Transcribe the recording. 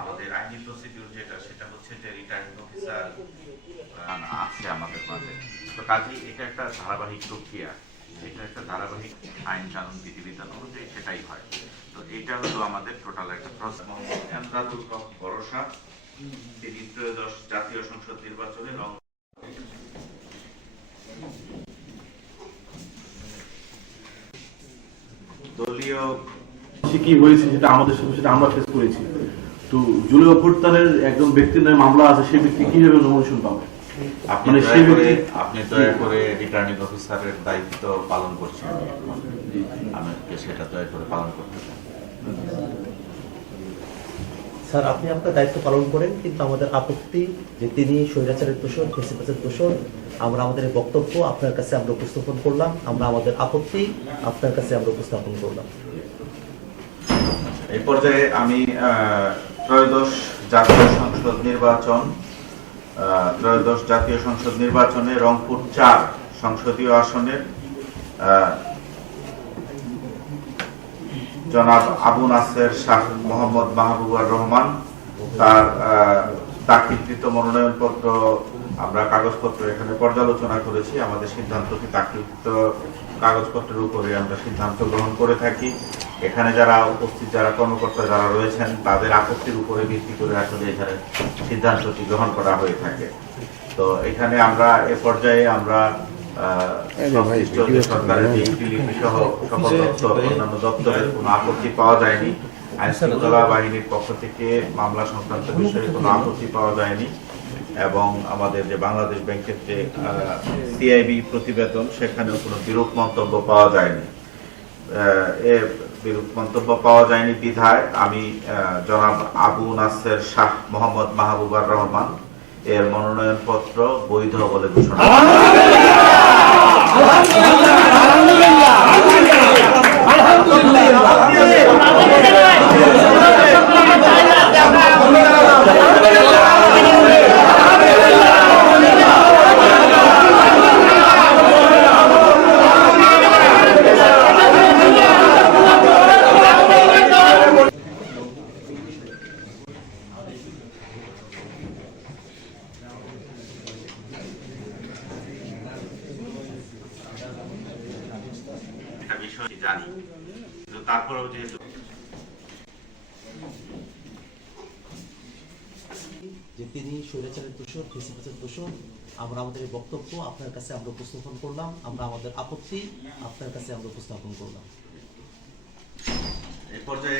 আমাদের আইনি প্রসিডিউর যেটা, সেটা হচ্ছে যে রিটার্নিং অফিসার আছে আমাদের মাঝে। তো কাজেই এটা একটা ধারাবাহিক প্রক্রিয়া। এটা একটা ধারাবাহিক আইন কানুন, বিধিবিধান অনুযায়ী সেটাই হয়। তো এটা হলো আমাদের টোটাল একটা হক ভরসা, তিনি ত্রয়োদশ জাতীয় সংসদ নির্বাচনে দলীয় কি হয়েছে সেটা আমাদের সাথে সেটা আমরা ফেস করেছি। তো জুলাই অভ্যুত্থানের একজন ব্যক্তির নামে মামলা আছে সেই ব্যক্তি কীভাবে নমিনেশন পাবে? আপনি মানে সেই ব্যক্তি- আপনি দয়া করে রিটার্নিং অফিসারের দায়িত্ব পালন করছেন। আমাকে সেটা দয়া করে পালন করতে চান। স্যার আপনি আপনার দায়িত্ব পালন করেন কিন্তু আমাদের আপত্তি যে তিনি স্বৈরাচারের দোষর ফেসিপাসের দোষর আমরা আমাদের বক্তব্য আপনার কাছে আমরা উপস্থাপন করলাম আমরা আমাদের আপত্তি আপনার কাছে আমরা উপস্থাপন করলাম। এই পর্যায়ে আমি আহ, ত্রয়োদশ জাতীয় সংসদ নির্বাচন ত্রয়োদশ জাতীয় সংসদ নির্বাচনে রংপুর চার সংসদীয় আসনের জনাব আবু নাসের শাহ মোহাম্মদ মাহবুবুর রহমান, তার দাখিলকৃত মনোনয়নপত্র আমরা কাগজপত্র এখানে পর্যালোচনা করেছি। আমাদের সিদ্ধান্তটি দাখিলকৃত কাগজপত্রের উপরে আমরা সিদ্ধান্ত গ্রহণ করে থাকি? এখানে যারা উপস্থিত যারা কর্মকর্তা যারা রয়েছেন তাদের আপত্তির উপরে ভিত্তি করে আসলে এখানে সিদ্ধান্তটি গ্রহণ করা হয়ে থাকে। তো এখানে আমরা এ পর্যায়ে আমরা সংশ্লিষ্ট যে সরকারের যে ইউটিলিটি সহ সকল দপ্তর অন্যান্য দপ্তরের কোনো আপত্তি পাওয়া যায়নি। আইন বাহিনীর পক্ষ থেকে মামলা সংক্রান্ত বিষয়ে কোনো আপত্তি পাওয়া যায়নি। এবং আমাদের যে বাংলাদেশ ব্যাংকের যে সিআইবি প্রতিবেদন সেখানেও কোনো বিরূপ মন্তব্য পাওয়া যায়নি। বিরূপ মন্তব্য পাওয়া যায়নি বিধায়। আমি জনাব আবু নাসের শাহ মোহাম্মদ মাহবুবার রহমান এর মনোনয়ন পত্র বৈধ বলে ঘোষণা বিষয়টি জানি। কিন্তু তারপরেও যেহেতু যে তিনি স্বৈরাচারের দোষর ফেসিপাসের দোষর আমরা আমাদের বক্তব্য আপনার কাছে আমরা উপস্থাপন করলাম। আমরা আমাদের আপত্তি আপনার কাছে আমরা উপস্থাপন করলাম। এ পর্যায়ে